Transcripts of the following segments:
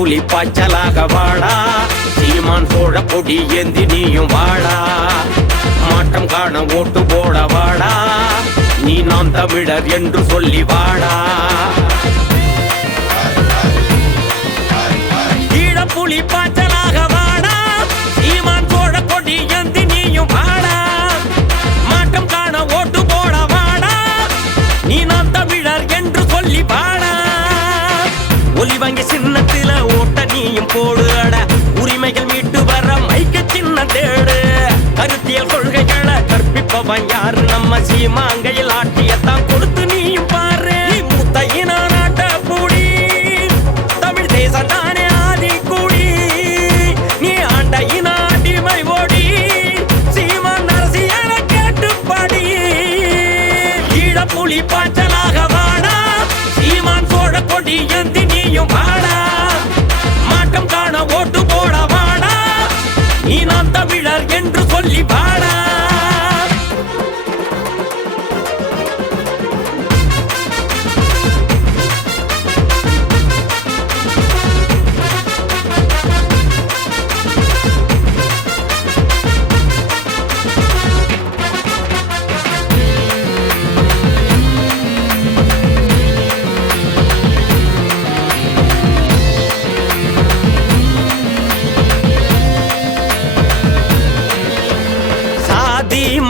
புலி பாய்ச்சலாக வாடா, சீமான் சோழ கொடி ஏந்தி நீயும் வாடா, மாற்றம் காண ஓட்டு போட வாடா, நீ நாம் தமிழர் என்று சொல்லி வாடா. ஈழப்புலி பாய்ச்சலாக வாடா, சீமான் சோழ கொடி ஏந்தி நீயும் வாடா, மாற்றம் காண ஓட்டு போட வாடா, நீ நாம் தமிழர் என்று சொல்லி வாடா. ஒலி வாங்கி சின்னத்தில ஓட்ட நீயும் போடு அட, உரிமைகள் மீட்டு வர மைக்க சின்ன தேடு. கருத்தியல் கொள்கைகளை கற்பிப்பவன் யாரு? நம்ம சீமாங்கையில் ஆட்டியத்தான் கொடுத்து நீயும் பாரு. மூத்த இன நாட்ட பூடி, தமிழ் தேசம் தானே ஆதி கூடி, நீ ஆண்ட இன அடிமை ஓடி, சீமான் அரசியல கேட்டு பாடி. ஈழப்புலி பாய்ச்சலாக வாடா, சீமான் சோழ கொடி ஏந்தி நீயும் வாடா, மாற்றம் காண ஓட்டு போட வாடா, நீ நாம் தமிழர் என்று சொல்லி வாடா.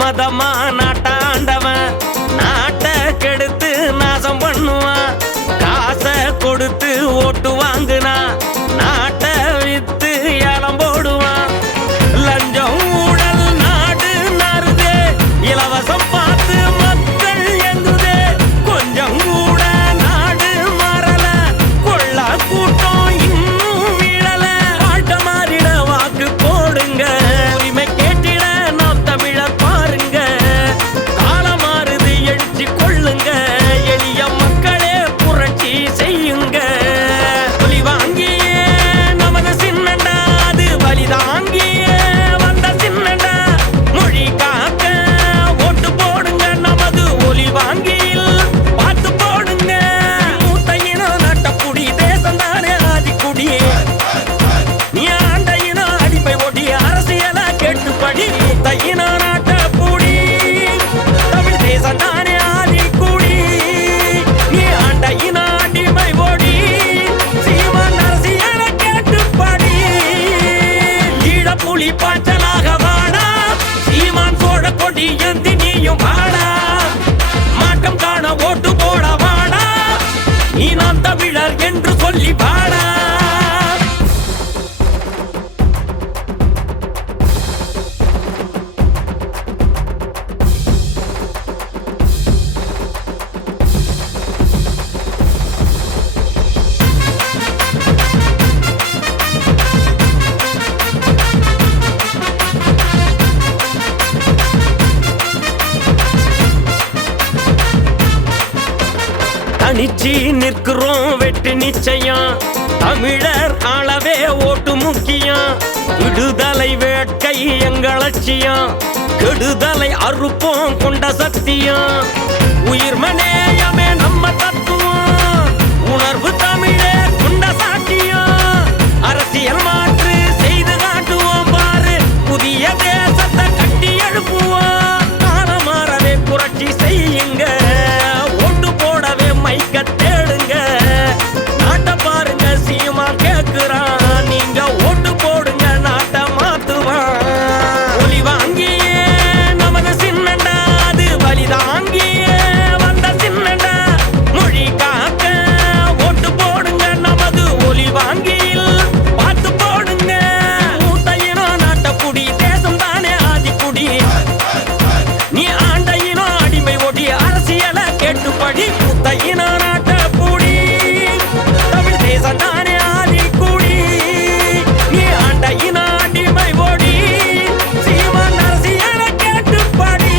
மதமா நாட்டாண்டவன் நாட்டை கெடுத்து நாசம் பண்ணுவான், காசை கொடுத்து ஓட்டு வாங்குனா நாட்டை வித்து ஏலம் போடுவான். லஞ்சம் ஊழல் நாடு நாறுதே, இலவசம் பார்த்து மக்கள் எங்குதே, கொஞ்சம் கூட நாடு மாறல, கொள்ள கூட்டம் இன்னும் வீழல. வாழ்க்கை மாறிட வாக்கு போடுங்க, உரிமை கேட்டிட நாம் தமிழர் பாருங்க, காலம் மாறுது எழுச்சி கொள்ளுங்க, எளிய மக்களே புரட்சி செய்யுங்க. ஒலி வாங்கியே நமது சின்னண்டா, அது வலி தாங்கியே வந்த சின்னண்டா, மொழி காக்க ஓட்டு போடுங்க, நமது ஒலி வாங்கியில் பார்த்து போடுங்க. மூத்த இன நாட்டப்புடி, தேசம் தானே ஆதிக்குடி, நீ ஆண்ட இன அடிமை ஓடி, அரசியல கேட்டுப்படி. மூத்த இன நாட்டப்புடி, தமிழ் தேசம் தானே ஆதிக்குடி, நீ ஆண்ட இன அடிமை ஓடி, சீமான் அரசியல கேட்டுப்படி. ஈழப்புலி பாய்ச்சலாக வாடா, சீமான் சோழ கொடி ஏந்தி நீயும் வாடா, மாற்றம் காண ஓட்டு போட வாடா, நீ நாம் தமிழர் என்று சொல்லி வாடா. தனிச்சு நிற்கிறோம் வெற்றி நிச்சயம், தமிழர் அளவே ஓட்டு முக்கியம், விடுதலை வேட்கை எங்கள் லட்சியம், கெடுதலை அறுப்போம் கொண்ட சத்தியம், உயிர்மனேயமே நம்ம தத்துவம், உணர்வு தமிழே கொண்ட சாட்சியம், அரசியல் மாற்று செய்து காட்டுவோம் பாரு, புதிய தேசத்தை கட்டி எழுப்புவோம், காலம் மாறவே புரட்சி செய்யுங்க, ஓட்டு போடவே மைக்க தேடுங்க, நாட்டை பாருங்க சீமான் கேக்குறான், நீங்க ஓட்டு போடுங்க நாட்டை மாத்துவான். ஒலி வாங்கியே நமது சின்னண்டா, அது வலி தாங்கியே வந்த சின்னண்டா, மொழி காக்க ஓட்டு போடுங்க, நமது ஒலி வாங்கியில் பார்த்து போடுங்க. மூத்த இன நாட்டப்புடி, தேசம் தானே ஆதிக்குடி, நீ ஆண்ட இன அடிமை ஓடி, அரசியல கேட்டுப்படி. மூத்த இன நாட்டப்புடி, தமிழ் தேசம் தானே ஆதிக்குடி, நீ ஆண்ட இன அடிமை ஓடி, சீமான் அரசியல கேட்டுப்படி.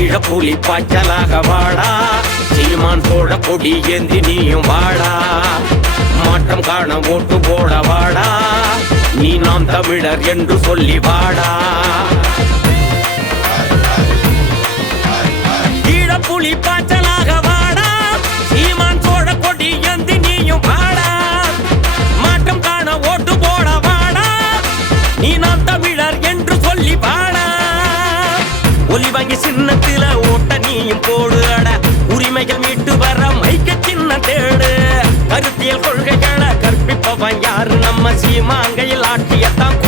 ஈழப்புலி பாய்ச்சலாக வாடா, சீமான் சோழ கொடி ஏந்தி நீயும் வாடா, மாற்றம் காண ஓட்டு போட வாடா, நீ நாம் தமிழர் என்று சொல்லி வாடா. ஈழப்புலி பாய்ச்சலாக வாடா, சீமான் சோழ கொடி ஏந்தி நீயும் வாடா, ஒலி வாங்கி சின்னத்தில ஓட்ட நீயும் போடு அட உரிமைகள் மீட்டு வர மைக்க சின்ன தேடு கருத்தியல் கொள்கைகளை கற்பிப்பவன் யாரு நம்ம சீமாங்கையில் ஆட்டியத்தான்